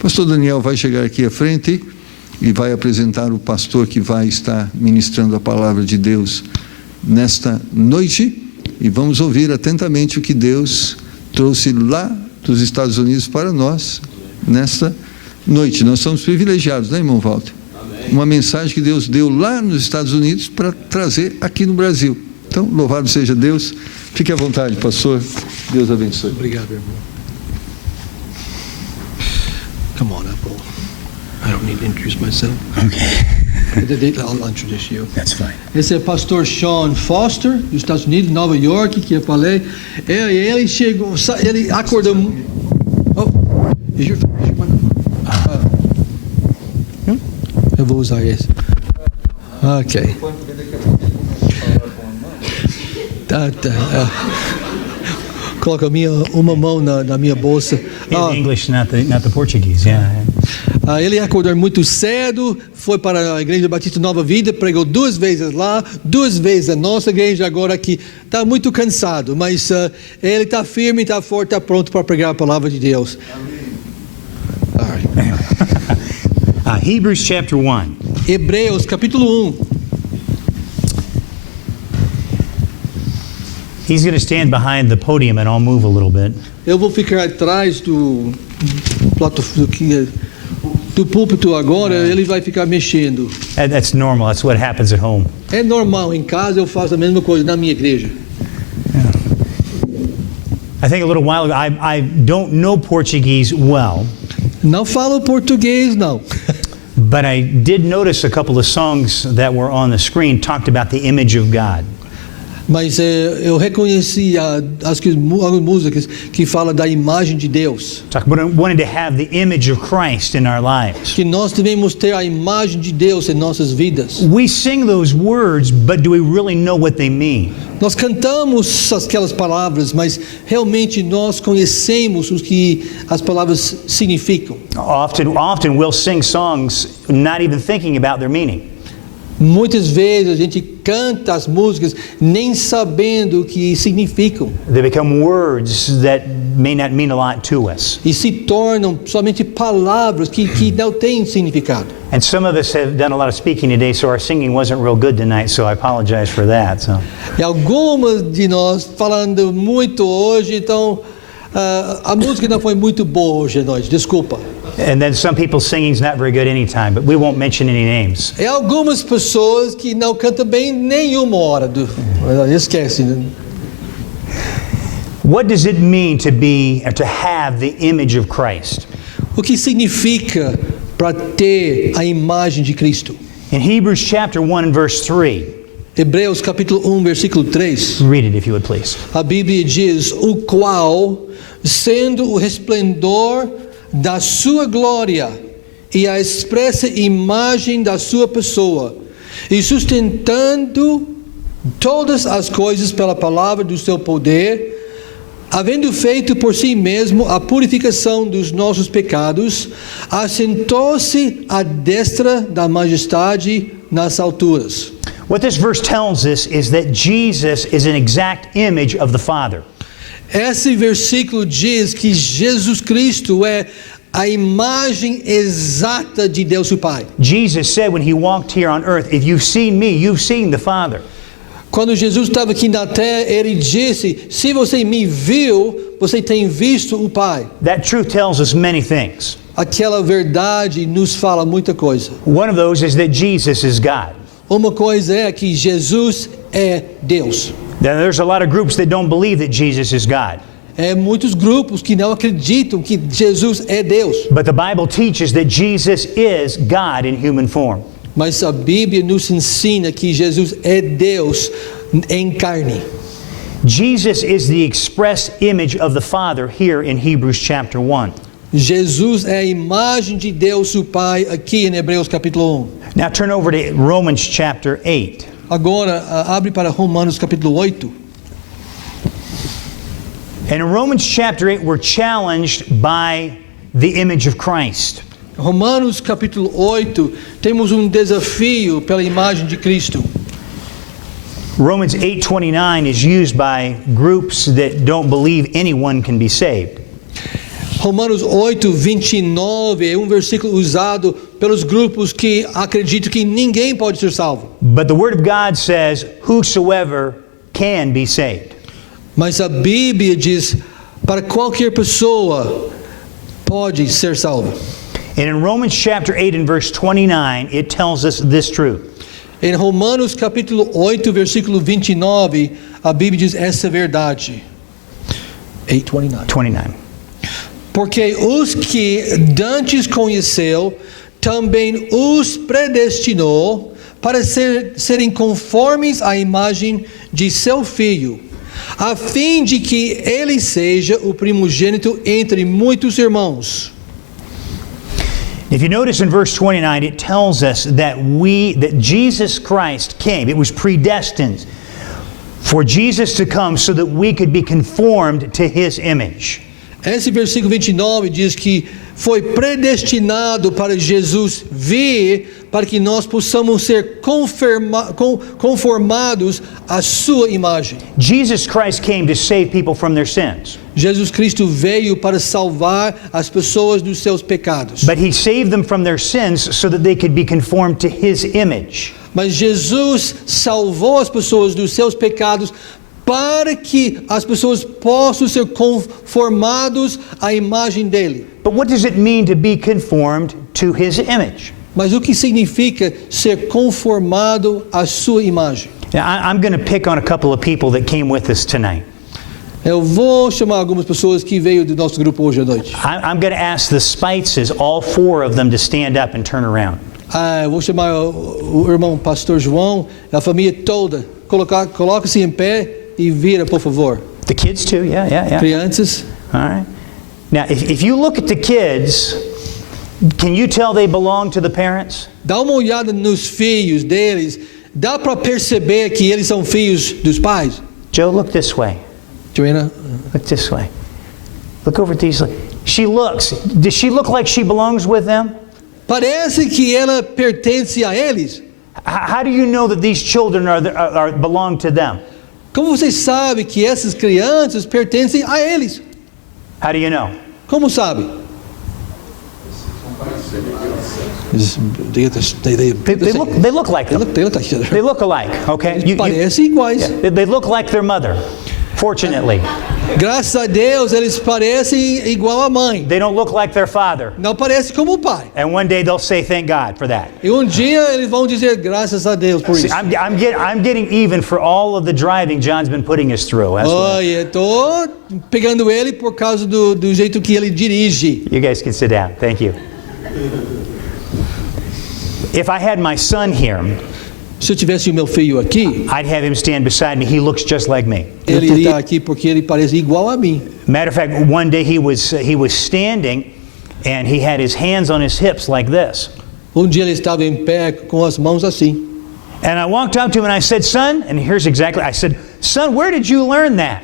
Pastor Daniel vai chegar aqui à frente e vai apresentar o pastor que vai estar ministrando a palavra de Deus nesta noite, e vamos ouvir atentamente o que Deus trouxe lá dos Estados Unidos para nós nesta noite. Nós somos privilegiados, né, irmão Walter? Amém. Uma mensagem que Deus deu lá nos Estados Unidos para trazer aqui no Brasil. Então, louvado seja Deus. Fique à vontade, pastor. Deus abençoe. Obrigado, irmão. Come on, Apple. I don't need to introduce myself. Okay. I'll introduce you. That's fine. Esse é o pastor Sean Foster, dos Estados Unidos, Nova York, que eu falei. Ele chegou, ele acordou. Oh, is your eu vou usar esse. Ok. Tá. Coloca uma mão na minha bolsa. In English, not the Portuguese. Yeah. Ele acordou muito cedo, foi para a Igreja Batista Nova Vida, pregou 2 vezes lá, 2 vezes a nossa igreja agora aqui. Está muito cansado, mas ele está firme, está forte, está pronto para pregar a palavra de Deus. Hebrews chapter 1. Hebreus capítulo 1. He's going to stand behind the podium and I'll move a little bit. Eu vou ficar atrás do púlpito agora, ele vai ficar mexendo. That's normal. That's what happens at home. É normal, em casa eu faço a mesma coisa na minha igreja. Yeah. I think a little while ago, I don't know Portuguese well. Não falo português, não. But I did notice a couple of songs that were on the screen talked about the image of God. Mas eu reconheci as músicas que falam da imagem de Deus. Wanted to have the image of Christ in our lives. Que nós devemos ter a imagem de Deus em nossas vidas. We sing those words, but do we really know what they mean? Nós cantamos aquelas palavras, mas realmente nós conhecemos o que as palavras significam. Often we'll sing songs not even thinking about their meaning. Muitas vezes a gente canta as músicas nem sabendo o que significam. They become words that may not mean a lot to us. E se tornam somente palavras que não têm significado. And some of us have done a lot of speaking today, so our singing wasn't real good tonight, so I apologize for that. E algumas de nós falando muito hoje, então a música não foi muito boa hoje à noite, desculpa. And then some people singing's not very good anytime, but we won't mention any names. E algumas pessoas que não cantam bem nenhuma hora esquece. Né? What does it mean to be or to have the image of Christ? O que significa para ter a imagem de Cristo? In Hebrews chapter 1 and verse 3. Hebreus capítulo 1, versículo 3. Read it if you would please. A Bíblia diz: o qual, sendo o resplendor da sua glória e a expressa imagem da sua pessoa, e sustentando todas as coisas pela palavra do seu poder, havendo feito por si mesmo a purificação dos nossos pecados, assentou-se à destra da majestade nas alturas. What this verse tells us is that Jesus is an exact image of the Father. Esse versículo diz que Jesus Cristo é a imagem exata de Deus o Pai. Jesus said when he walked here on earth, if you've seen me, you've seen the Father. Quando Jesus estava aqui na terra, ele disse: se você me viu, você tem visto o Pai. That truth tells us many things. Aquela verdade nos fala muita coisa. One of those is that Jesus is God. Uma coisa é que Jesus é Deus. Now, there's a lot of groups that don't believe that Jesus is God. Muitos grupos que não acreditam que Jesus é Deus. But the Bible teaches that Jesus is God in human form. Mas a Bíblia nos ensina que Jesus é Deus em carne. Jesus is the express image of the Father here in Hebrews chapter 1. Jesus é a imagem de Deus o Pai aqui em Hebreus capítulo 1. Now turn over to Romans chapter 8. Agora abre para Romanos capítulo 8. And in Romans chapter 8 we're challenged by the image of Christ. Romanos capítulo 8 temos desafio pela imagem de Cristo. Romans 8:29 is used by groups that don't believe anyone can be saved. Romanos 8, 29 é um versículo usado pelos grupos que acreditam que ninguém pode ser salvo. But the Word of God says, whosoever can be saved. Mas a Bíblia diz para qualquer pessoa pode ser salvo. And in Romans chapter 8 and verse 29, it tells us this truth. Em Romanos capítulo 8, versículo 29, a Bíblia diz essa verdade. 8:29. 29. Porque os que dantes conheceu, também os predestinou para serem conformes à imagem de seu Filho, a fim de que ele seja o primogênito entre muitos irmãos. If you notice in verse 29, it tells us that Jesus Christ came. It was predestined for Jesus to come so that we could be conformed to His image. Esse versículo 29 diz que foi predestinado para Jesus vir para que nós possamos ser conformados à sua imagem. Jesus Christ came to save people from their sins. Jesus Cristo veio para salvar as pessoas dos seus pecados. But He saved them from their sins so that they could be conformed to His image. Mas Jesus salvou as pessoas dos seus pecados para que as pessoas possam ser conformados à imagem dele. But what does it mean to be conformed to His image? Mas o que significa ser conformado à sua imagem? Now, I'm going to pick on a couple of people that came with us tonight. Eu vou chamar algumas pessoas que veio do nosso grupo hoje à noite. I'm going to ask the Spices, all four of them, to stand up and turn around. Eu vou chamar o irmão pastor João, a família toda. Coloca-se em pé e vira, por favor. The kids too, yeah. Crianças. All right. Now, if you look at the kids, can you tell they belong to the parents? Dá uma olhada nos filhos deles. Dá para perceber que eles são filhos dos pais? Joe, look this way. Joanna? Look this way. Look over at these. She looks. Does she look like she belongs with them? Parece que ela pertence a eles. How do you know that these children belong to them? Como você sabe que essas crianças pertencem a eles? How do you know? Como sabe? They look like them. They look alike, okay? Parecem iguais. They look like their mother, fortunately. Graças a Deus, eles parecem igual a mãe. They don't look like their father. Não parece como o pai. And one day they'll say thank God for that. E dia eles vão dizer graças a Deus por isso. See, I'm getting even for all of the driving John's been putting us through. Olha, tô pegando ele por causa do jeito que ele dirige. You guys can sit down. Thank you. If I had my son here, se eu tivesse o meu filho aqui, I'd have him stand beside me. He looks just like me. Ele está aqui porque ele parece igual a mim. Matter of fact, one day he was standing, and he had his hands on his hips like this. Dia ele estava em pé com as mãos assim. And I walked up to him and I said, "Son," and here's exactly. I said, "Son, where did you learn that?"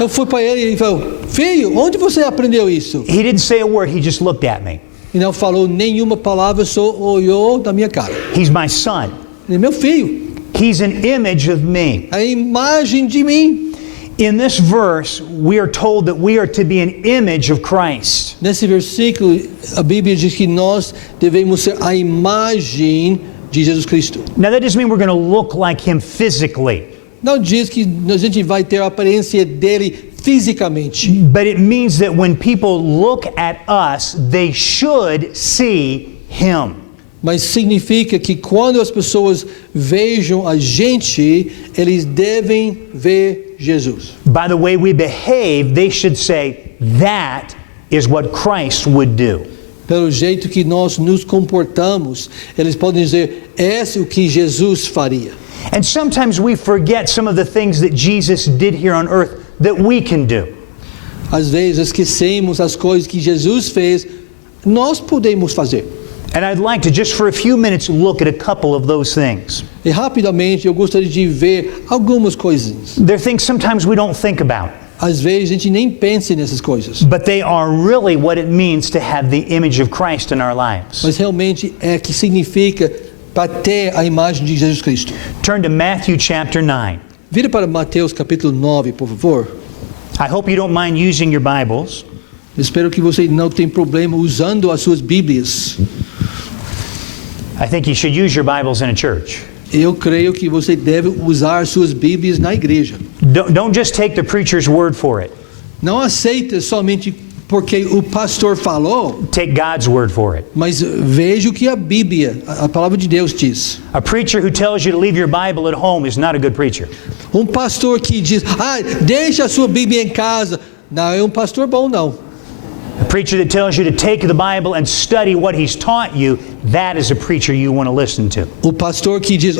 Eu fui para ele e falei, filho, onde você aprendeu isso? He didn't say a word. He just looked at me. E não falou nenhuma palavra, só olhou da minha cara. He's my son. Ele é meu filho. He's an image of me. A imagem de mim. In this verse, we are told that we are to be an image of Christ. Nesse versículo, a Bíblia diz que nós devemos ser a imagem de Jesus Cristo. Now that doesn't mean we're going to look like Him physically. Não diz que a gente vai ter a aparência dele fisicamente. But it means that when people look at us, they should see Him. Mas significa que quando as pessoas vejam a gente, eles devem ver Jesus. By the way we behave, they should say, that is what Christ would do. Pelo jeito que nós nos comportamos, eles podem dizer, esse é o que Jesus faria. And sometimes we forget some of the things that Jesus did here on earth that we can do. Às vezes esquecemos as coisas que Jesus fez, nós podemos fazer. And I'd like to just for a few minutes look at a couple of those things. E rapidamente eu gostaria de ver algumas coisinhas. There are things sometimes we don't think about. Às vezes a gente nem pensa nessas coisas. But they are really what it means to have the image of Christ in our lives. Mas realmente é que significa para ter a imagem de Jesus Cristo. Turn to Matthew chapter 9. Vira para Mateus capítulo 9, por favor. I hope you don't mind using your Bibles. Espero que você não tenha problema usando as suas Bíblias. I think you should use your Bibles in a church. Eu creio que você deve usar suas Bíblias na igreja. Don't just take the preacher's word for it. Não aceita somente porque o pastor falou, Take God's word for it. mas veja o que a Bíblia, a palavra de Deus diz. A preacher who tells you to leave your Bible at home is not a good preacher. Pastor que diz, deixa a sua Bíblia em casa, não é pastor bom não. A preacher that tells you to take the Bible and study what he's taught you, that is a preacher you want to listen to. Pastor que diz,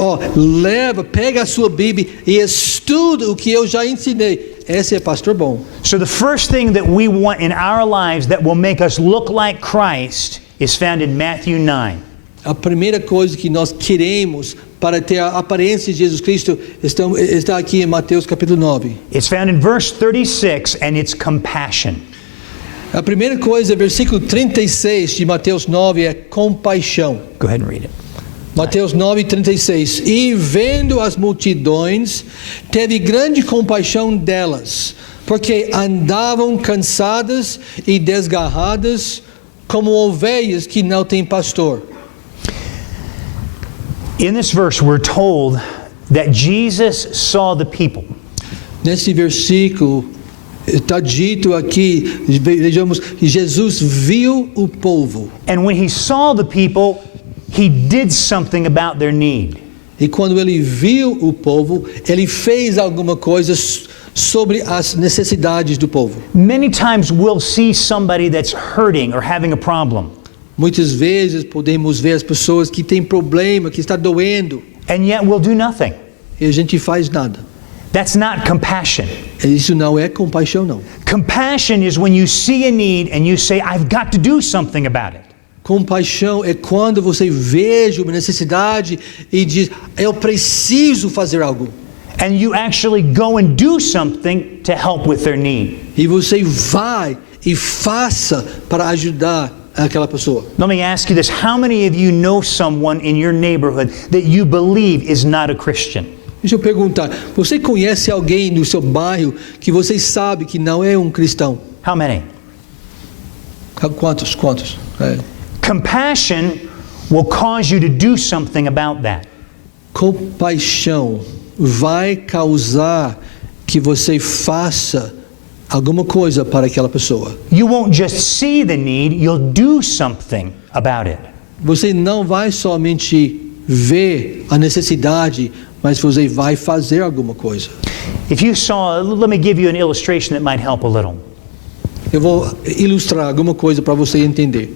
pega a sua Bíblia e estuda o que eu já ensinei. Esse é pastor bom. So the first thing that we want in our lives that will make us look like Christ is found in Matthew 9. A primeira coisa que nós queremos para ter a aparência de Jesus Cristo está aqui em Mateus capítulo 9. It's found in verse 36 and it's compassion. A primeira coisa, versículo 36 de Mateus 9 é compaixão. Go ahead and read it. Mateus 9, 36. E vendo as multidões, teve grande compaixão delas, porque andavam cansadas e desgarradas, como ovelhas que não têm pastor. In this verse, we're told that Jesus saw the people. Nesse versículo, está dito aqui, vejamos, que Jesus viu o povo. And when he saw the people, he did something about their need. E quando ele viu o povo, ele fez alguma coisa sobre as necessidades do povo. Many times we'll see somebody that's hurting or having a problem. Muitas vezes podemos ver as pessoas que têm problema, que está doendo, And yet we'll do nothing. e a gente faz nada. That's not compassion. Isso não é compaixão, não. Compassion is when you see a need and you say, I've got to do something about it. Compaixão é quando você veja uma necessidade e diz, eu preciso fazer algo. And you actually go and do something to help with their need. E você vai e faça para ajudar aquela pessoa. Let me ask you this. How many of you know someone in your neighborhood that you believe is not a Christian? Deixa eu perguntar, você conhece alguém no seu bairro que você sabe que não é cristão? How many? Quantos? Compassion will cause you to do something about that. Compaixão vai causar que você faça alguma coisa para aquela pessoa. You won't just see the need, you'll do something about it. Você não vai somente ver a necessidade, mas você vai fazer alguma coisa. If you saw, let me give you an illustration that might help a little. Eu vou ilustrar alguma coisa para você entender.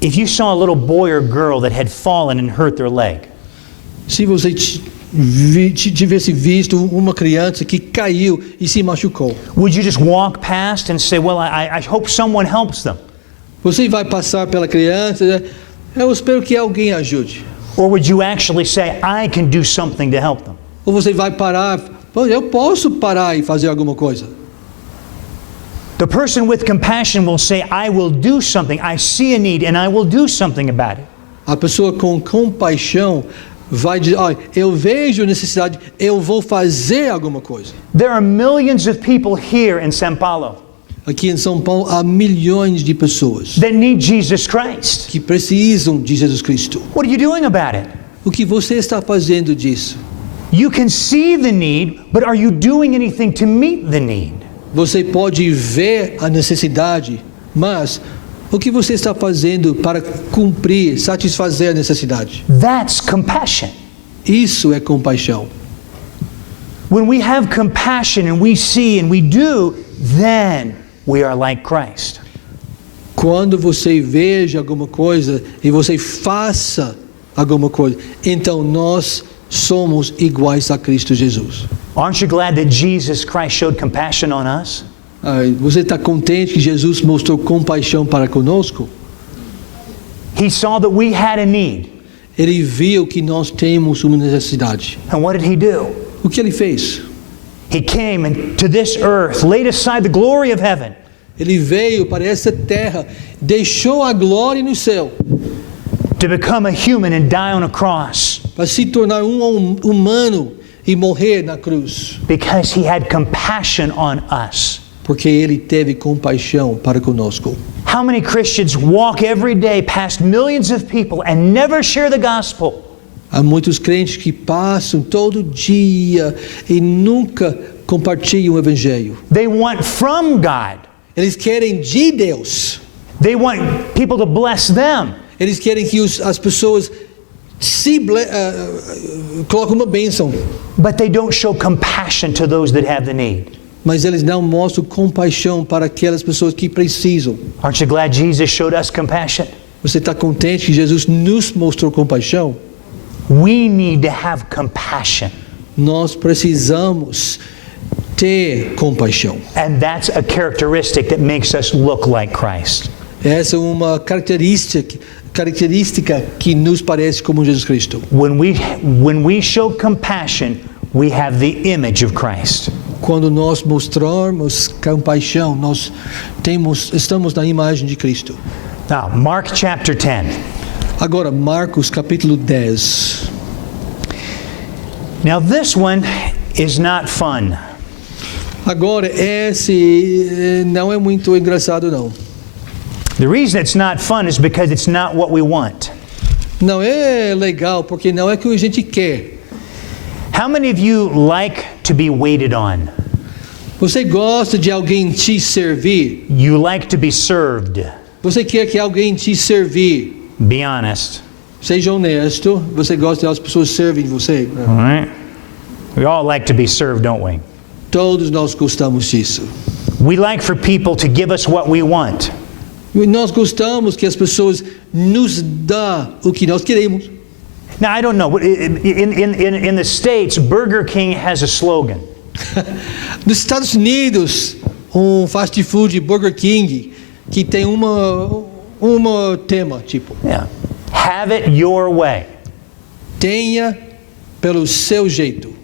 If you saw a little boy or girl that had fallen and hurt their leg, Se você tivesse visto uma criança que caiu e se machucou, would you just walk past and say, well, I hope someone helps them? você vai passar pela criança, eu espero que alguém ajude. Or would you actually say, I can do something to help them? Ou você vai parar, eu posso parar e fazer alguma coisa. The person with compassion will say, I will do something. I see a need and I will do something about it. A pessoa com compaixão vai dizer, eu vejo necessidade, eu vou fazer alguma coisa. There are millions of people here in São Paulo Aqui em São Paulo há milhões de pessoas that need Jesus Christ. que precisam de Jesus Cristo. What are you doing about it? O que você está fazendo disso? You can see the need, but are you doing anything to meet the need? Você pode ver a necessidade, mas o que você está fazendo para cumprir, satisfazer a necessidade? That's compassion. Isso é compaixão. When we have compassion and we see and we do, then we are like Christ. Quando você veja alguma coisa e você faça alguma coisa, então nós somos iguais a Cristo Jesus. Aren't you glad that Jesus Christ showed compassion on us? Você está contente que Jesus mostrou compaixão para conosco? He saw that we had a need. Ele viu que nós temos uma necessidade. And what did he do? O que ele fez? He came to this earth, laid aside the glory of heaven. Ele veio para essa terra, deixou a glória no céu, to become a human and die on a cross. para se tornar humano e morrer na cruz. Because he had compassion on us. porque Ele teve compaixão para conosco. How many Christians walk every day past millions of people and never share the gospel? Há muitos crentes que passam todo dia e nunca compartilham o Evangelho. They want from God. Eles querem de Deus. They want people to bless them. Eles querem que as pessoas coloquem uma bênção. But they don't show compassion to those that have the need. Mas eles não mostram compaixão para aquelas pessoas que precisam. Aren't you glad Jesus showed us compassion? Você está contente que Jesus nos mostrou compaixão? We need to have compassion. Nós precisamos ter compaixão. And that's a characteristic that makes us look like Christ. Essa é uma característica que nos parece como Jesus Cristo. When we show compassion, we have the image of Christ. Quando nós mostrarmos compaixão, estamos na imagem de Cristo. Now, Mark chapter 10. Agora, Marcos capítulo 10. Now, this one is not fun. Agora, esse não é muito engraçado, não. The reason it's not fun is because it's not what we want. Não é legal, porque não é o que a gente quer. How many of you like to be waited on? Você gosta de alguém te servir? You like to be served. Você quer que alguém te servir? Be honest. Seja honesto. Você gosta de as pessoas servirem você? All right? We all like to be served, don't we? Todos nós gostamos disso. We like for people to give us what we want. E nós gostamos que as pessoas nos dão o que nós queremos. Now, I don't know. In the States, Burger King has a slogan. Nos Estados Unidos, fast food Burger King que tem uma tema tipo. Yeah. Have it your way. Tenha pelo seu jeito.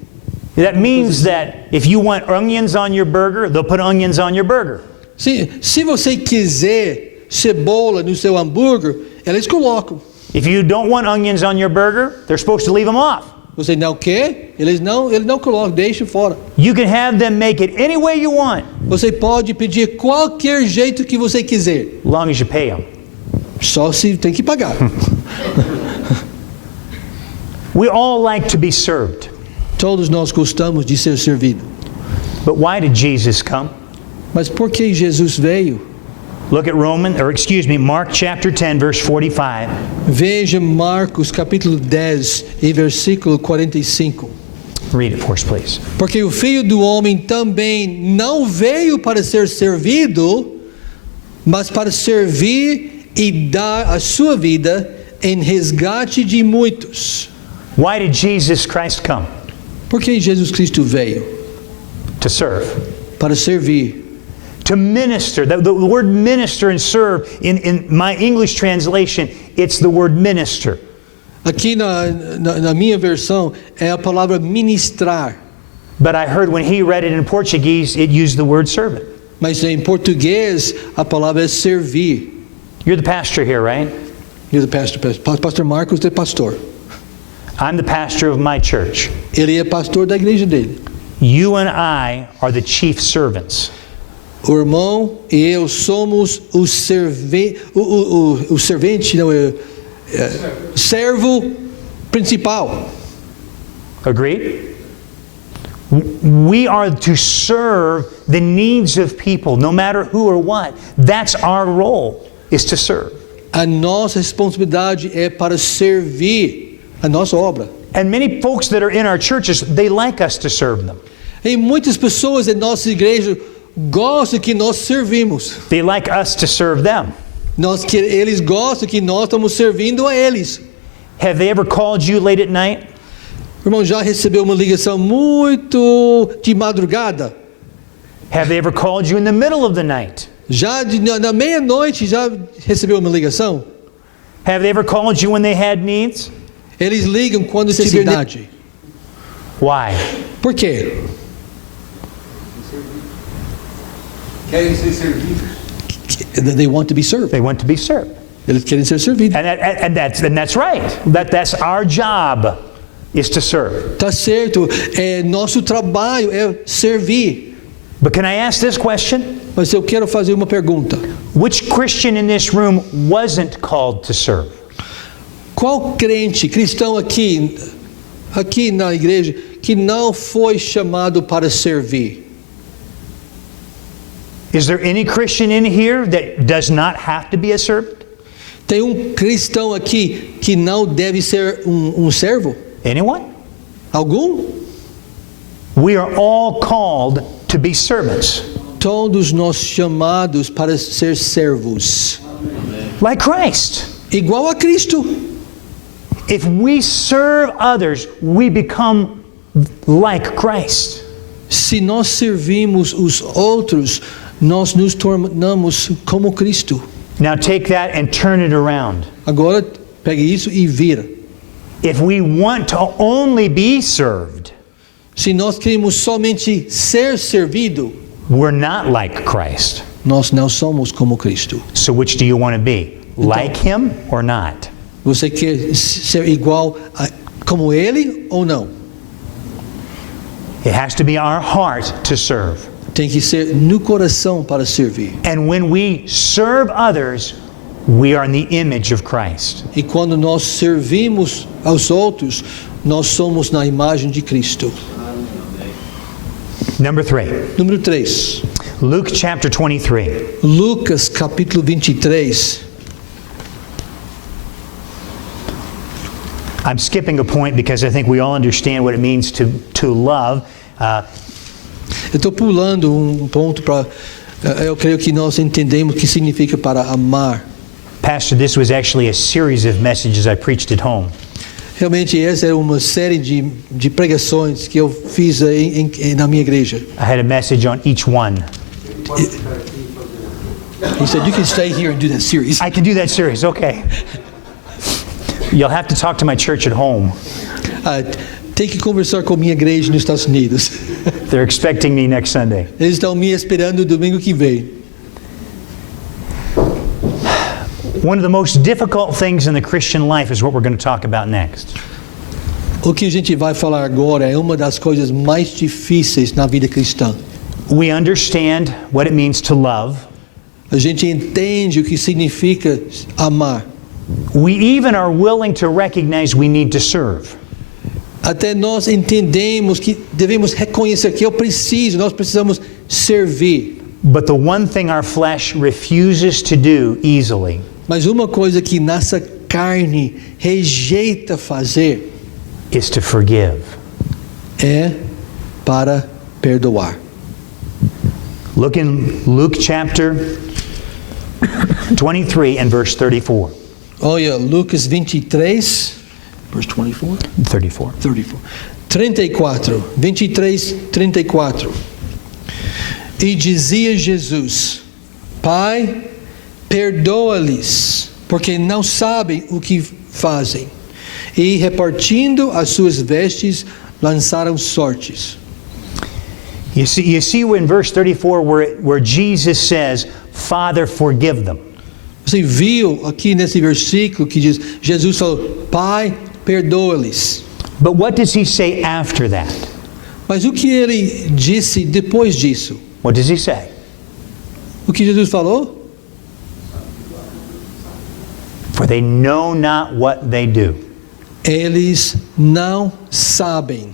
That means that if you want onions on your burger, they'll put onions on your burger. Se você quiser cebola no seu hambúrguer, eles colocam. If you don't want onions on your burger, they're supposed to leave them off. Você não quer? Eles não colocam, deixa fora. You can have them make it any way you want. Você pode pedir qualquer jeito que você quiser. As long as you pay them. Só se tem que pagar. We all like to be served. Todos nós gostamos de ser servido. But why did Jesus come? Mas por que Jesus veio? Look at Mark chapter 10, verse 45. Veja Marcos capítulo 10 e versículo 45. Read it for us, please. Porque o Filho do Homem também não veio para ser servido, mas para servir e dar a sua vida em resgate de muitos. Why did Jesus Christ come? Por que Jesus Cristo veio? To serve. Para servir. To minister. The word minister and serve, in my English translation, it's the word minister. Aqui na minha versão é a palavra ministrar. But I heard when he read it in Portuguese, it used the word servant. Mas em português a palavra é servir. You're the pastor here, right? You're the pastor. Pastor Marcos é pastor. I'm the pastor of my church. Ele é pastor da igreja dele. You and I are the chief servants. O irmão e eu somos o servente, não é, servo principal. Agreed? We are to serve the needs of people, no matter who or what. That's our role, is to serve. A nossa responsabilidade é para servir a nossa obra. And many folks that are in our churches, they like us to serve them. E muitas pessoas em nossa igreja gostam que nós servimos. They like us to serve them. Eles gostam que nós estamos servindo a eles. Have they ever called you late at night? O irmão já recebeu uma ligação muito de madrugada? Have they ever called you in the middle of the night? Já na meia-noite já recebeu uma ligação? Have they ever called you when they had needs? Eles ligam quando necessidade. Why? Por quê? Querem ser servidos. They want to be served. They want to be served. Eles querem ser servidos. And that's right. That's our job, is to serve. Tá certo. Nosso trabalho é servir. But can I ask this question? Mas eu quero fazer uma pergunta. Which Christian in this room wasn't called to serve? Qual crente, cristão aqui na igreja, que não foi chamado para servir? Is there any Christian in here that does not have to be a servant? Tem cristão aqui que não deve ser servo? Anyone? Algum? We are all called to be servants. Todos nós chamados para ser servos. Like Christ. Igual a Cristo. If we serve others, we become like Christ. Se nós servimos os outros, nós nos tornamos como Cristo. Now take that and turn it around. Agora pegue isso e vira. If we want to only be served, se nós queremos somente ser servido, we're not like Christ. Nós não somos como Cristo. So which do you want to be? Like Him or not? Você quer ser igual como Ele ou não? It has to be our heart to serve. Tem que ser no coração para servir. And when we serve others, we are in the image of Christ. E quando nós servimos aos outros, nós somos na imagem de Cristo. Number 3. Número 3. Luke chapter 23. Lucas capítulo 23. I'm skipping a point because I think we all understand what it means to love. Eu estou pulando ponto para. Eu creio que nós entendemos o que significa para amar. Pastor, this was actually a series of messages I preached at home. Realmente essa é uma série de pregações que eu fiz na minha igreja. I had a message on each one. He said, "You can stay here and do that series." I can do that series, okay. You'll have to talk to my church at home. Tem que conversar com minha igreja nos Estados Unidos. They're expecting me next Sunday. Eles estão me esperando domingo que vem. One of the most difficult things in the Christian life is what we're going to talk about next. O que a gente vai falar agora é uma das coisas mais difíceis na vida cristã. We understand what it means to love. A gente entende o que significa amar. We even are willing to recognize we need to serve. Até nós entendemos que devemos reconhecer que nós precisamos servir. But the one thing our flesh refuses to do easily Mas uma coisa que nossa carne rejeita fazer is to forgive. é para perdoar. Look in Luke chapter 23 and verse 34. Olha, Lucas 23, verse 24? 34. 34. 23, 34. E dizia Jesus: Pai, perdoa-lhes, porque não sabem o que fazem. E repartindo as suas vestes, lançaram sortes. You see in verse 34 where Jesus says, Father, forgive them. Você viu aqui nesse versículo que diz, Jesus falou, Pai, perdoa-lhes. But what does he say after that? Mas o que ele disse depois disso? What does he say? O que Jesus falou? For they know not what they do. Eles não sabem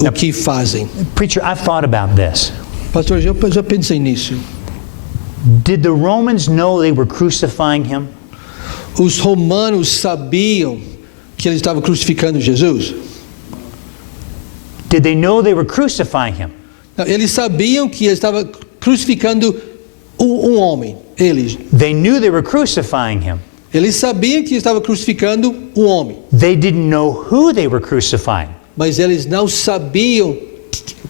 o que fazem. Preacher, I've thought about this. Pastor, já pensei nisso. Did the Romans know they were crucifying him? Os romanos sabiam que eles estavam crucificando Jesus? Did they know they were crucifying him? Não, eles sabiam que eles estavam crucificando um homem. Eles. They knew they were crucifying him. Eles sabiam que estavam crucificando um homem. They didn't know who they were crucifying. Mas eles não sabiam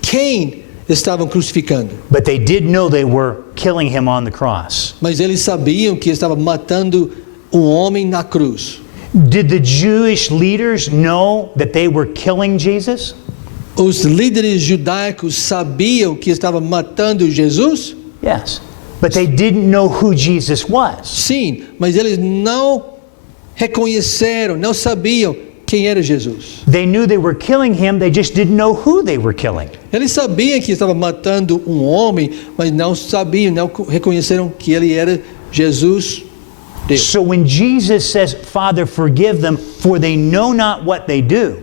quem estavam crucificando. But they did know they were killing him on the cross. Mas eles sabiam que estavam matando um homem na cruz. Did the Jewish leaders know that they were killing Jesus? Os líderes judaicos sabiam que estavam matando Jesus? Yes. But they didn't know who Jesus was. Sim, mas eles não reconheceram, não sabiam quem era Jesus. They knew they were killing him, they just didn't know who they were killing. Eles sabiam que estava matando um homem, mas não sabiam, não reconheceram que ele era Jesus, Deus. So when Jesus says, Father, forgive them, for they know not what they do,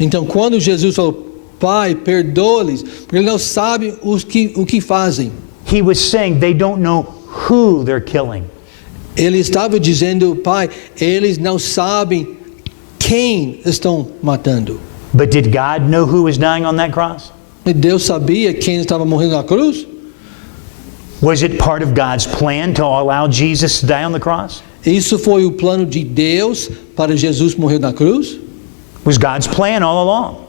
Então, quando Jesus falou, Pai, perdoa-lhes, porque eles não sabem o que fazem. he was saying they don't know who they're killing. Ele estava dizendo, Pai, eles não sabem quem estão matando. But did God know who was dying on that cross? E Deus sabia quem estava morrendo na cruz? Was it part of God's plan to allow Jesus to die on the cross? Isso foi o plano de Deus para Jesus morrer na cruz? It was God's plan all along.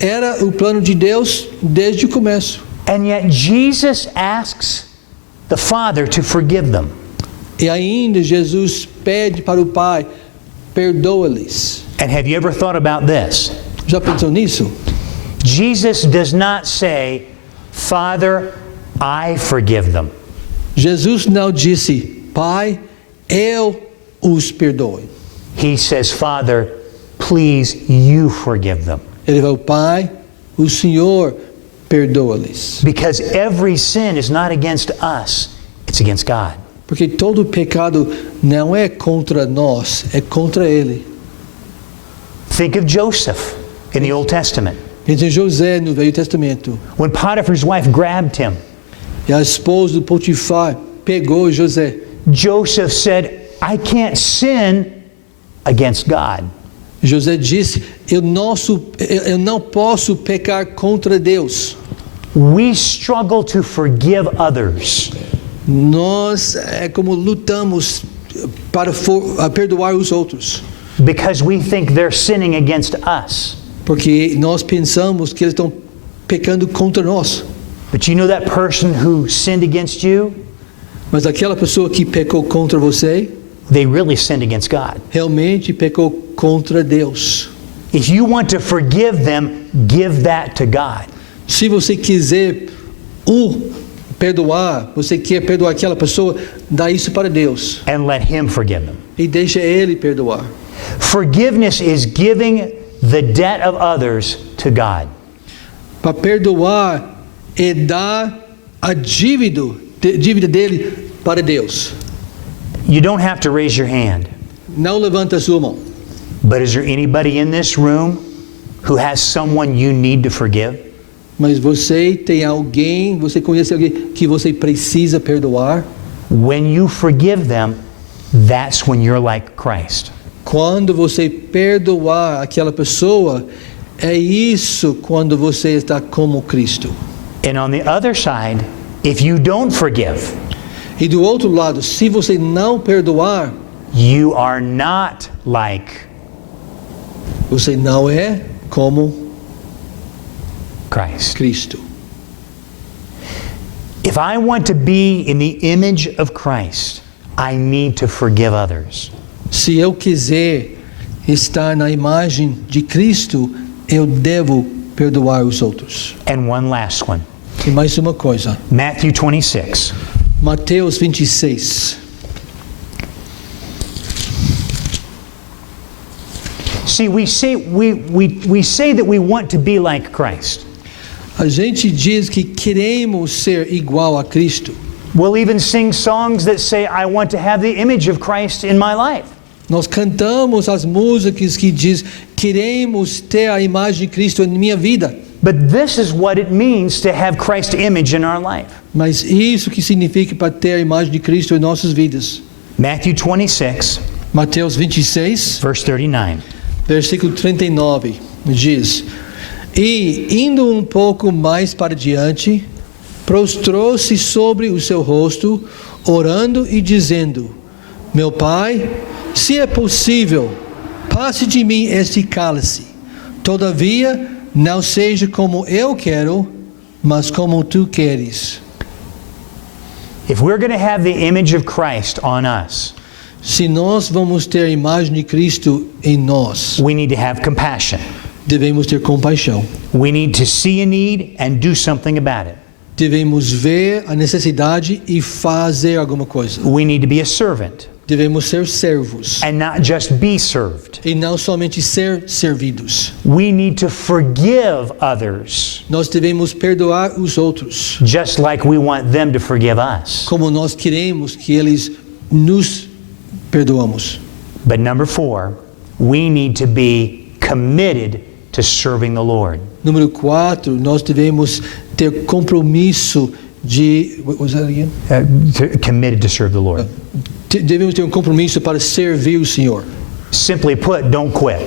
Era o plano de Deus desde o começo. And yet Jesus asks the Father to forgive them. E ainda Jesus pede para o Pai, perdoa-lhes. And have you ever thought about this? Já pensou nisso? Jesus does not say, Father, I forgive them. Jesus não disse, Pai, eu os perdoo. He says, Father, please, you forgive them. Ele falou, Pai, o Senhor perdoa-lhes. Because every sin is not against us, it's against God. Porque todo pecado não é contra nós, é contra Ele. Think of Joseph in the Old Testament. Pense em José no Velho Testamento. When Potiphar's wife grabbed him, E a esposa do Potifar pegou José. Joseph said, I can't sin against God. José disse, eu não posso pecar contra Deus. We struggle to forgive others Nós é como lutamos para perdoar os outros. because we think they're sinning against us. Porque nós pensamos que eles estão pecando contra nós. But you know that person who sinned against you? Mas aquela pessoa que pecou contra você, They really sinned against God. realmente pecou contra Deus. If you want to forgive them, give that to God. Se você quiser perdoar, você quer perdoar aquela pessoa, dá isso para Deus. And let Him forgive them. E deixa Ele perdoar. Forgiveness is giving the debt of others to God. Para perdoar é dar a dívida dele para Deus. You don't have to raise your hand. Não levanta a sua mão. But is there anybody in this room who has someone you need to forgive? Mas você tem alguém, você conhece alguém que você precisa perdoar? When you forgive them, that's when you're like Christ. Quando você perdoar aquela pessoa, é isso quando você está como Cristo. And on the other side, if you don't forgive, E do outro lado, se você não perdoar, you are not like você não é como Christ. Cristo. If I want to be in the image of Christ, I need to forgive others. Se eu quiser estar na imagem de Cristo, eu devo perdoar os outros. And one last one. E mais uma coisa. Matthew 26. Mateus 26. See, we say that we want to be like Christ. A gente diz que queremos ser igual a Cristo. We'll even sing songs that say, I want to have the image of Christ in my life. Nós cantamos as músicas que diz queremos ter a imagem de Cristo em minha vida. But this is what it means to have Christ's image in our life. Mas isso que significa para ter a imagem de Cristo em nossas vidas. Matthew 26, Mateus 26, verse 39. versículo 39, diz: E indo um pouco mais para diante, prostrou-se sobre o seu rosto, orando e dizendo: Meu Pai, se é possível, passe de mim este cálice. Todavia, não seja como eu quero, mas como tu queres. If we're going to have the image of Christ on us, Se nós vamos ter a imagem de Cristo em nós, we need to have compassion. devemos ter compaixão. We need to see a need and do something about it. Devemos ver a necessidade e fazer alguma coisa. We need to be a servant. devemos ser servos and not just be served. e não somente ser servidos. We need to forgive others Nós devemos perdoar os outros, just like we want them to forgive us. como nós queremos que eles nos perdoamos. But number 4, we need to be committed to serving the Lord. Número 4, nós devemos ter compromisso de... What was that again? Committed to serve the Lord. Devemos ter um compromisso para servir o Senhor. Simply put, don't quit.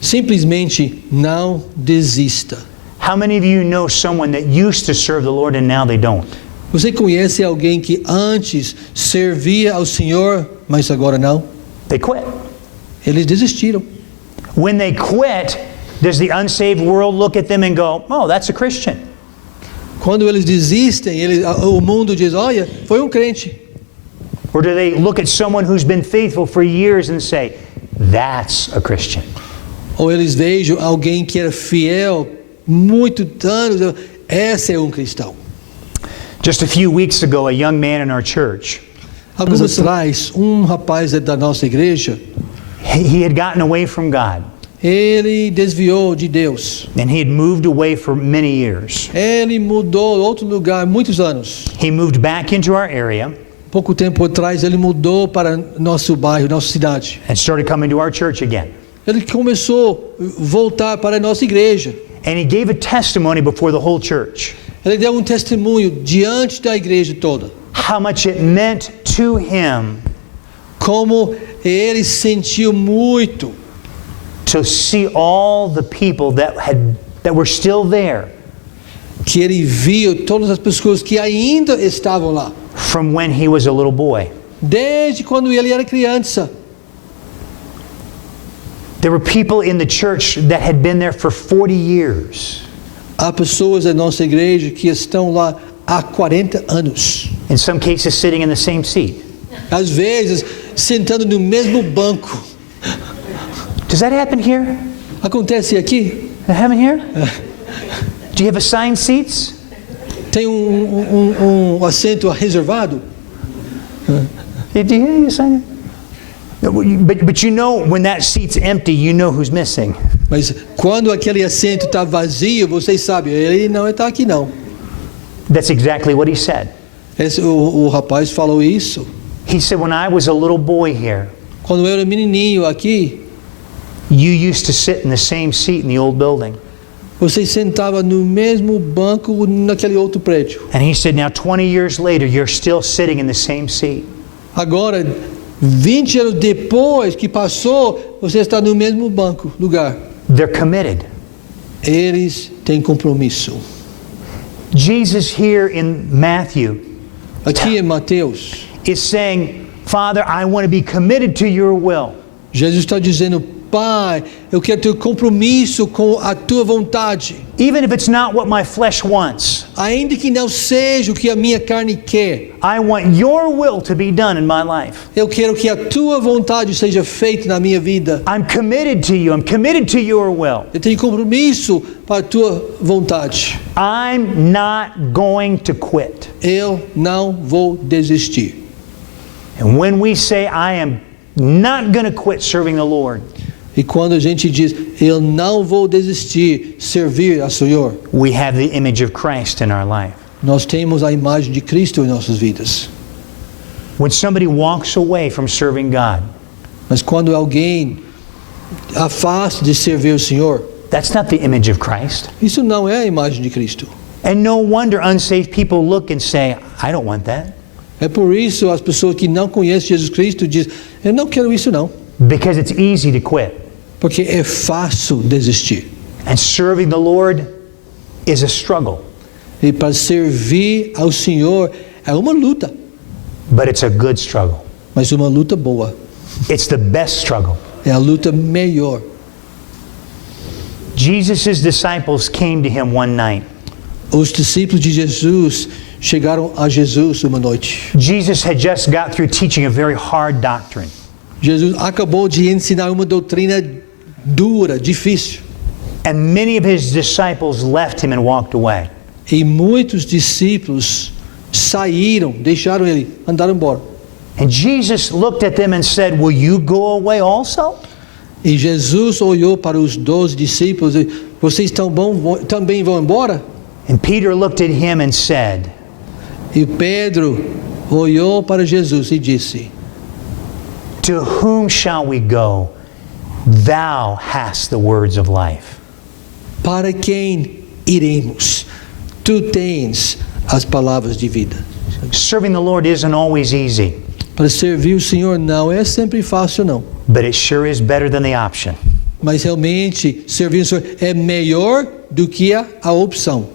Simplesmente não desista. How many of you know someone that used to serve the Lord and now they don't? Você conhece alguém que antes servia ao Senhor, mas agora não? They quit. Eles desistiram. When they quit, does the unsaved world look at them and go, "Oh, that's a Christian"? Quando eles desistem, o mundo diz, olha, foi crente. Or do they look at someone who's been faithful for years and say, "That's a Christian"? Ou eles vejam alguém que era fiel muitos anos, esse é cristão. Just a few weeks ago, a young man in our church, Alguns atrás, rapaz da nossa igreja, he had gotten away from God. ele desviou de Deus. And he had moved away for many years. Ele mudou a outro lugar muitos anos. He moved back into our area Pouco tempo atrás, ele mudou para nosso bairro, nossa cidade. and started coming to our church again. Ele começou a voltar para a nossa igreja. And he gave a testimony before the whole church Ele deu testemunho diante da igreja toda. how much it meant to him Como ele sentiu muito to see all the people that were still there que ele viu todas as pessoas que ainda estavam lá. from when he was a little boy. Desde quando ele era criança. There were people in the church that had been there for 40 years. Há pessoas da nossa igreja que estão lá há 40 anos. In some cases sitting in the same seat. Às vezes, sentando no mesmo banco. Does that happen here? Acontece aqui? Does that happen here? Do you have assigned seats? Tem assento reservado? Do you have assigned? But you know when that seat's empty, you know who's missing. Mas quando aquele assento está vazio, vocês sabem, ele não está aqui não. That's exactly what he said. O rapaz falou isso. He said, when I was a little boy here, Quando eu era menininho aqui, you used to sit in the same seat in the old building. você sentava no mesmo banco naquele outro prédio. And he said, now 20 years later, you're still sitting in the same seat. Agora, 20 anos depois que passou, você está no mesmo lugar. They're committed. Eles têm compromisso. Jesus here in Matthew Aqui em Mateus, is saying, Father, I want to be committed to your will. Jesus está dizendo, Pai, eu quero ter compromisso com a tua vontade. Even if it's not what my flesh wants, Ainda que não seja o que a minha carne quer, I want your will to be done in my life. eu quero que a tua vontade seja feita na minha vida. I'm committed to you. I'm committed to your will. Eu tenho compromisso para a tua vontade. I'm not going to quit. Eu não vou desistir. And when we say, I am not going to quit serving the Lord, E quando a gente diz, eu não vou desistir, servir ao Senhor, we have the image of Christ in our life. nós temos a imagem de Cristo em nossas vidas. When somebody walks away from serving God, Mas quando alguém afasta de servir o Senhor, that's not the image of Christ. isso não é a imagem de Cristo. And no wonder unsaved people look and say, I don't want that. É por isso as pessoas que não conhecem Jesus Cristo dizem, eu não quero isso não. Because it's easy to quit. Porque é fácil desistir. And serving the Lord is a struggle. E para servir ao Senhor é uma luta, But it's a good struggle. mas uma luta boa. It's the best struggle. É a luta melhor. Jesus' disciples came to him one night. Os discípulos de Jesus chegaram a Jesus uma noite. Jesus had just got through teaching a very hard doctrine. Jesus acabou de ensinar uma doutrina dura, difícil. And many of his disciples left him and walked away. E muitos discípulos saíram, deixaram ele, andaram embora. And Jesus looked at them and said, "Will you go away also?" E Jesus olhou para os 12 discípulos e vocês também vão embora? And Peter looked at him and said, E Pedro olhou para Jesus e disse: "To whom shall we go? Thou hast the words of life." Para quem iremos? Tu tens as palavras de vida. Serving the Lord isn't always easy, Para servir o Senhor não é sempre fácil, não. but it sure is better than the option. Mas realmente servir o Senhor é melhor do que a opção.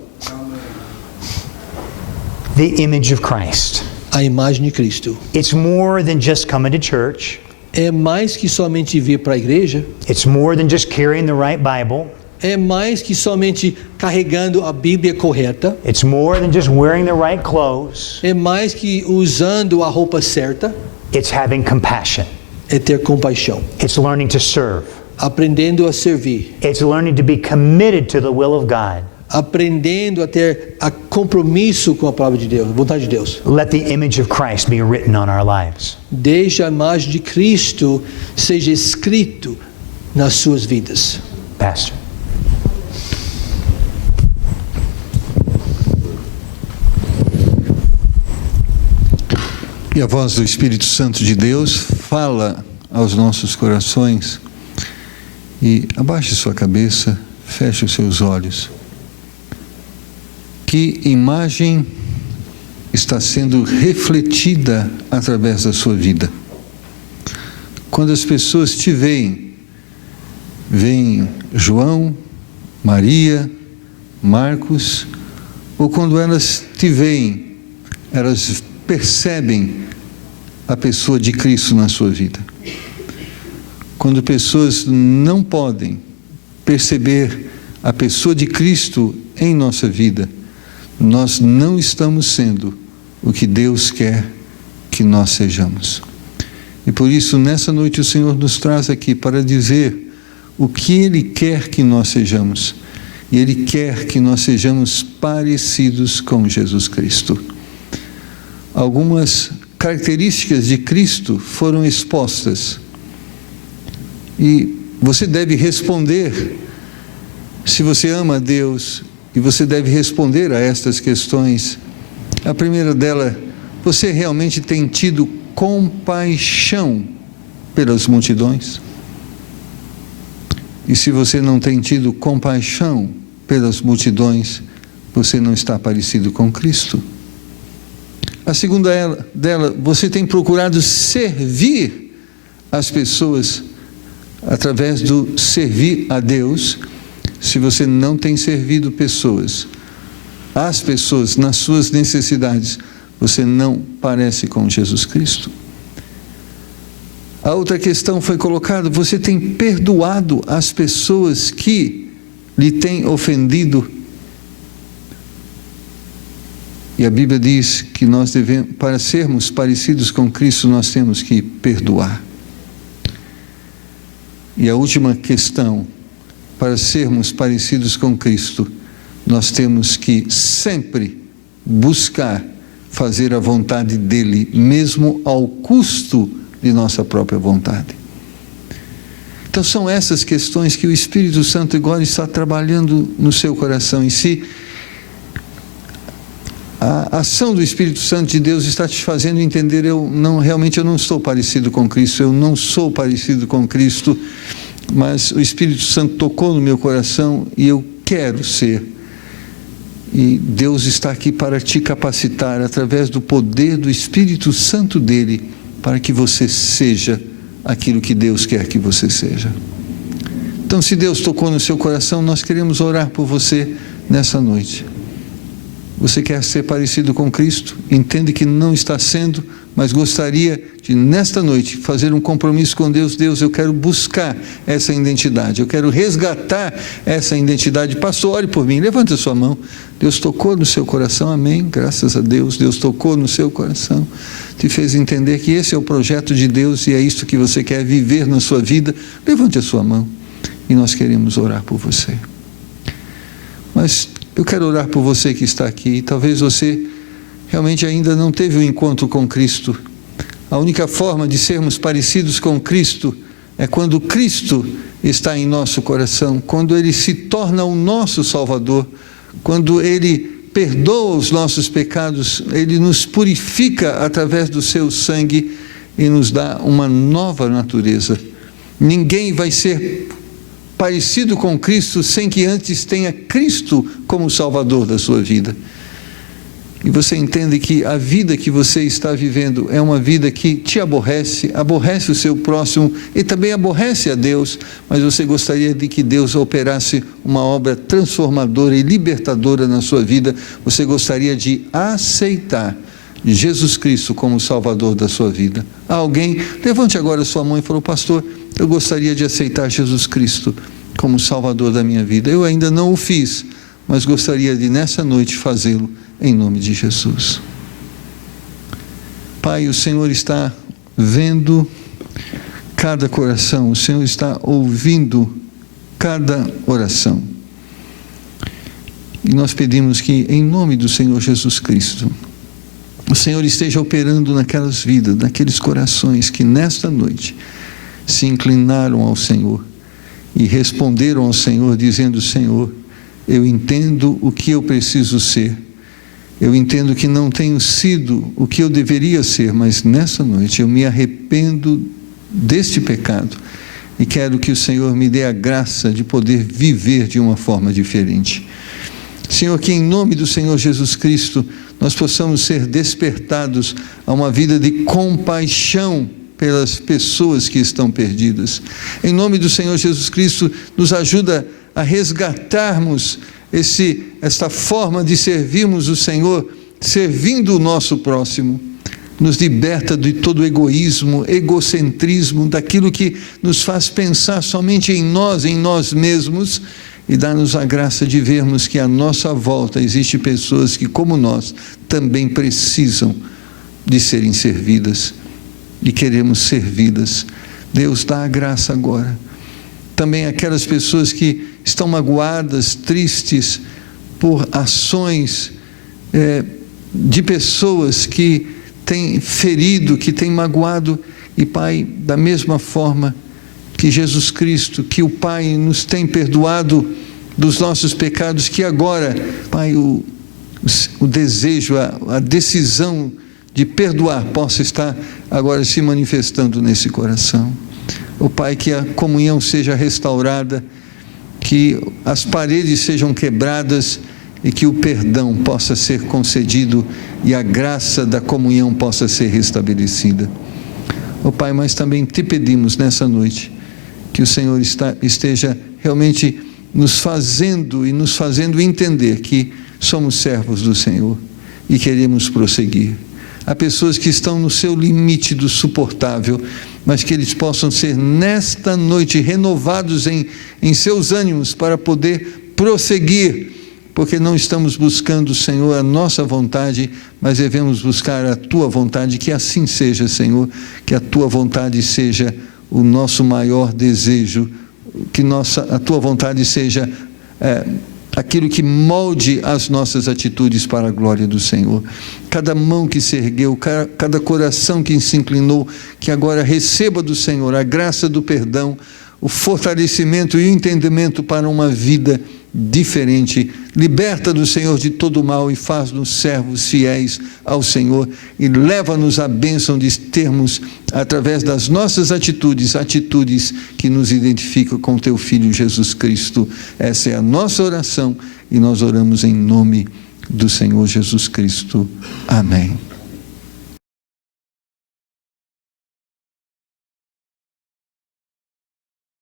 The image of Christ. A imagem de Cristo. It's more than just coming to church. É mais que somente vir para a igreja. It's more than just carrying the right Bible. É mais que somente carregando a Bíblia correta. It's more than just wearing the right clothes. É mais que usando a roupa certa. It's having compassion. É ter compaixão. It's learning to serve. Aprendendo a servir. It's learning to be committed to the will of God. Aprendendo a ter compromisso com a palavra de Deus, a vontade de Deus. Let the image of Christ be written on our lives. Deixe a imagem de Cristo seja escrito nas suas vidas. Pastor. E a voz do Espírito Santo de Deus fala aos nossos corações. E abaixe sua cabeça, feche os seus olhos. Que imagem está sendo refletida através da sua vida? Quando as pessoas te veem João, Maria, Marcos, ou quando elas te veem, elas percebem a pessoa de Cristo na sua vida. Quando pessoas não podem perceber a pessoa de Cristo em nossa vida, nós não estamos sendo o que Deus quer que nós sejamos. E por isso, nessa noite, o Senhor nos traz aqui para dizer o que Ele quer que nós sejamos. E Ele quer que nós sejamos parecidos com Jesus Cristo. Algumas características de Cristo foram expostas. E você deve responder, se você ama a Deus, e você deve responder a estas questões. A primeira dela, você realmente tem tido compaixão pelas multidões? E se você não tem tido compaixão pelas multidões, você não está parecido com Cristo. A segunda dela, você tem procurado servir as pessoas através do servir a Deus. Se você não tem servido pessoas, as pessoas nas suas necessidades, você não parece com Jesus Cristo. A outra questão foi colocada, você tem perdoado as pessoas que lhe têm ofendido? E a Bíblia diz que nós devemos, para sermos parecidos com Cristo, nós temos que perdoar. E a última questão, para sermos parecidos com Cristo, nós temos que sempre buscar fazer a vontade dEle, mesmo ao custo de nossa própria vontade. Então são essas questões que o Espírito Santo agora está trabalhando no seu coração. E se a ação do Espírito Santo de Deus está te fazendo entender, realmente eu não estou parecido com Cristo, eu não sou parecido com Cristo, mas o Espírito Santo tocou no meu coração e eu quero ser. E Deus está aqui para te capacitar através do poder do Espírito Santo dele, para que você seja aquilo que Deus quer que você seja. Então, se Deus tocou no seu coração, nós queremos orar por você nessa noite. Você quer ser parecido com Cristo? Entende que não está sendo, mas gostaria de, nesta noite, fazer um compromisso com Deus. Deus, eu quero buscar essa identidade, eu quero resgatar essa identidade. Pastor, ore por mim, levante a sua mão. Deus tocou no seu coração, amém, graças a Deus. Deus tocou no seu coração, te fez entender que esse é o projeto de Deus e é isso que você quer viver na sua vida. Levante a sua mão e nós queremos orar por você. Mas eu quero orar por você que está aqui. Talvez você realmente ainda não teve um encontro com Cristo. A única forma de sermos parecidos com Cristo é quando Cristo está em nosso coração, quando Ele se torna o nosso Salvador, quando Ele perdoa os nossos pecados, Ele nos purifica através do seu sangue e nos dá uma nova natureza. Ninguém vai ser parecido com Cristo sem que antes tenha Cristo como Salvador da sua vida. E você entende que a vida que você está vivendo é uma vida que te aborrece, aborrece o seu próximo e também aborrece a Deus, mas você gostaria de que Deus operasse uma obra transformadora e libertadora na sua vida. Você gostaria de aceitar Jesus Cristo como Salvador da sua vida. Alguém, levante agora sua mão e falou: pastor, eu gostaria de aceitar Jesus Cristo como Salvador da minha vida. Eu ainda não o fiz, mas gostaria de nessa noite fazê-lo em nome de Jesus. Pai, o Senhor está vendo cada coração, o Senhor está ouvindo cada oração. E nós pedimos que, em nome do Senhor Jesus Cristo, o Senhor esteja operando naquelas vidas, naqueles corações que nesta noite se inclinaram ao Senhor e responderam ao Senhor dizendo: Senhor, eu entendo o que eu preciso ser, eu entendo que não tenho sido o que eu deveria ser, mas nessa noite eu me arrependo deste pecado e quero que o Senhor me dê a graça de poder viver de uma forma diferente. Senhor, que em nome do Senhor Jesus Cristo nós possamos ser despertados a uma vida de compaixão pelas pessoas que estão perdidas. Em nome do Senhor Jesus Cristo, nos ajuda a resgatarmos esta forma de servirmos o Senhor, servindo o nosso próximo. Nos liberta de todo egoísmo, egocentrismo, daquilo que nos faz pensar somente em nós mesmos, e dá-nos a graça de vermos que à nossa volta existem pessoas que, como nós, também precisam de serem servidas e queremos servidas. Deus, dá a graça agora. Também aquelas pessoas que estão magoadas, tristes por ações de pessoas que têm ferido, que têm magoado, e Pai, da mesma forma que Jesus Cristo, que o Pai nos tem perdoado dos nossos pecados, que agora, Pai, o desejo, a decisão de perdoar possa estar agora se manifestando nesse coração. Ó Pai, que a comunhão seja restaurada, que as paredes sejam quebradas e que o perdão possa ser concedido e a graça da comunhão possa ser restabelecida. Ó Pai, mas também te pedimos nessa noite que o Senhor esteja realmente nos fazendo entender que somos servos do Senhor e queremos prosseguir. Há pessoas que estão no seu limite do suportável, mas que eles possam ser nesta noite renovados em seus ânimos para poder prosseguir, porque não estamos buscando, Senhor, a nossa vontade, mas devemos buscar a Tua vontade. Que assim seja, Senhor, que a Tua vontade seja o nosso maior desejo, que a Tua vontade seja aquilo que molde as nossas atitudes para a glória do Senhor. Cada mão que se ergueu, cada coração que se inclinou, que agora receba do Senhor a graça do perdão, o fortalecimento e o entendimento para uma vida diferente. Liberta do Senhor de todo o mal e faz-nos servos fiéis ao Senhor e leva-nos à bênção de termos, através das nossas atitudes que nos identificam com Teu Filho Jesus Cristo. Essa é a nossa oração e nós oramos em nome do Senhor Jesus Cristo. Amém.